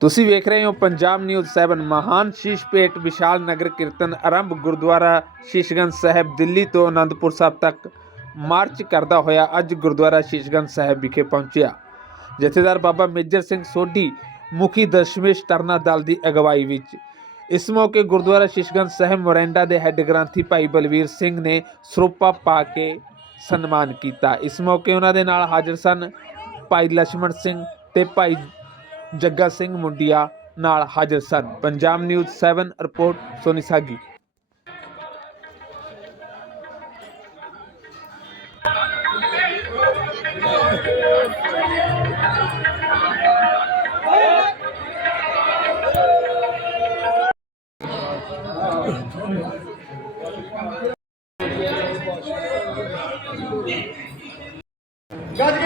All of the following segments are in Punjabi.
ਤੁਸੀਂ ਵੇਖ ਰਹੇ ਹੋ ਪੰਜਾਬ ਨਿਊਜ਼ 7 ਮਹਾਨ ਸ਼ੀਸ਼ ਸ਼ੀਸ਼ਪੇਟ ਵਿਸ਼ਾਲ ਨਗਰ ਕੀਰਤਨ ਆਰੰਭ ਗੁਰਦੁਆਰਾ ਸ਼ੀਸ਼ਗੰਜ ਸਾਹਿਬ ਦਿੱਲੀ ਤੋਂ ਅਨੰਦਪੁਰ ਸਾਹਿਬ ਤੱਕ। ਮਾਰਚ ਕਰਦਾ ਹੋਇਆ ਅੱਜ ਗੁਰਦੁਆਰਾ ਸ਼ੀਸ਼ਗੰਜ ਸਾਹਿਬ ਵਿਖੇ ਪਹੁੰਚਿਆ। ਜਥੇਦਾਰ ਬਾਬਾ ਮੇਜਰ ਸਿੰਘ ਸੋਢੀ, ਮੁਖੀ ਦਸ਼ਮੇਸ਼ ਤਰਨਾ ਦਲ ਦੀ ਅਗਵਾਈ ਵਿੱਚ। ਇਸ ਮੌਕੇ ਗੁਰਦੁਆਰਾ ਸ਼ੀਸ਼ਗੰਜ ਸਾਹਿਬ ਮੋਰੈਂਡਾ ਦੇ ਹੈੱਡ ਗ੍ਰੰਥੀ ਭਾਈ ਬਲਵੀਰ ਸਿੰਘ ਨੇ ਸਰੂਪਾ ਪਾ ਕੇ ਸਨਮਾਨ ਕੀਤਾ। ਇਸ ਮੌਕੇ ਉਹਨਾਂ ਦੇ ਨਾਲ ਹਾਜ਼ਰ ਸਨ ਭਾਈ ਲక్ష్మణ ਸਿੰਘ ਤੇ ਭਾਈ ਜੱਗਾ ਸਿੰਘ ਮੁੰਡਿਆ ਨਾਲ ਹਾਜ਼ਰ ਸਨ। Punjab news 7 report Soni Sagi.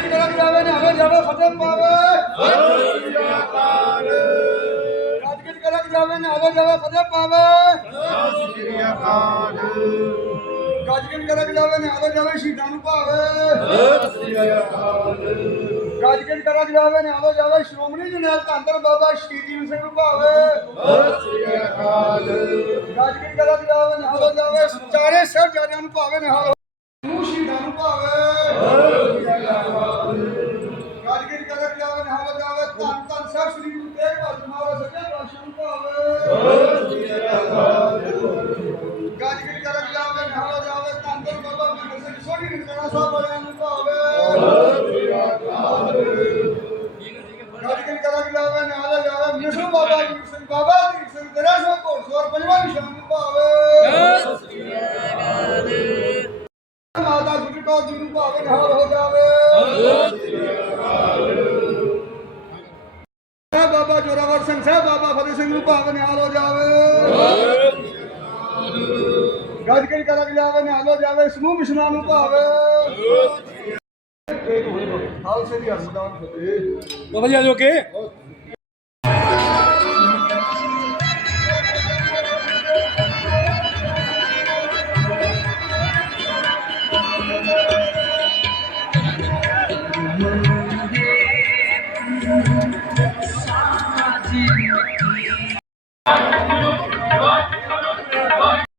ਗੱਜ ਗਿੱਟ ਕਰਕ ਜਾਵੇ ਨਿਹਾਲੇ ਜਾਵੇ, ਫਤਿਹ ਪਾਵੇ। ਸਤਿ ਸ੍ਰੀ ਅਕਾਲ ਗੱਜ ਗਿੱਟ ਕਰਕ ਜਾਵੇ ਨਿਹਾਲੇ ਜਾਵੇ, ਫਤਿਹ ਪਾਵੇ। ਸਤਿ ਸ੍ਰੀ ਅਕਾਲ ਗੱਜ ਗਿੱਟ ਕਰਕ ਜਾਵੇ ਨਿਹਾਲੇ ਜਾਵੇ, ਸ਼ਹੀਦਾਂ ਨੂੰ ਭਾਵੇ। ਸਤਿ ਸ੍ਰੀ ਅਕਾਲ ਗੱਜ ਗਿੱਟ ਕਰਕ ਜਾਵੇ ਨਿਹਾਲੇ ਜਾਵੇ, ਸ਼੍ਰੋਮਣੀ ਜਨਰਲ ਧੰਦਰ ਬਾਬਾ ਸ਼ਹੀਦੀ ਸਿੰਘ ਨੂੰ ਭਾਵੇ। ਸਤਿ ਸ੍ਰੀ ਅਕਾਲ ਗੱਜ ਗਿੱਟ ਕਰਕ ਜਾਵੇ ਨਿਹਾਲੇ ਜਾਵੇ, ਚਾਰੇ ਸਾਹਿਬਜ਼ਾਦਿਆਂ ਨੂੰ ਭਾਵੇ, ਨਿਹਾਲ ਨੂੰ ਸ਼ਹੀਦਾਂ ਨੂੰ ਭਾਵੇ। ਰਾਜਗੀਰ ਸੋਢੀ ਨਿਕਣਾ ਸਾਹਿਬ ਵਾਲਿਆਂ ਨੂੰ ਭਾਵੇ ਰਾਜਗੀਰ ਜਾਵੇ ਨਿਹਾਲ ਬਾਬਾ ਜੀ ਸਿੰਘ ਬਾਬਾ ਜੀ ਸਿੰਘ ਤੇਰਾ ਸੋ ਕੋਲ ਸੋਰ ਪੰਜਵਾਂ ਨਿਸ਼ਾਨ ਨੂੰ ਭਾਵੇ ਮਾਤਾ ਗੁਰੂ ਕੌਰ ਜੀ ਨੂੰ ਭਾਵੇ ਨਿਹਾਲ ਹੋ ਜਾਵੇ ਸਾਹਿਬ ਬਾਬਾ ਜੋਰਾਵਰ ਸਿੰਘ ਸਾਹਿਬ ਬਾਬਾ ਫਤਿਹ ਸਿੰਘ ਨੂੰ ਭਾਵੇਂ ਨਿਹਾਲ ਹੋ ਜਾਵੇ ਗੱਜ ਕੇ ਕਰਕ ਜਾਵੇ ਨਿਹਾਲ ਜਾਵੇ ਸਮੂਹ ਮਿਸ਼ਨਾਂ ਨੂੰ ਭਾਵੇ ਖਾਲਸੇ ਦੀ ਅਰਦਾਸ ਫਤਿਹ ਬਾਬਾ ਜੀ ਆ ਜਾਓ ਕੇ What?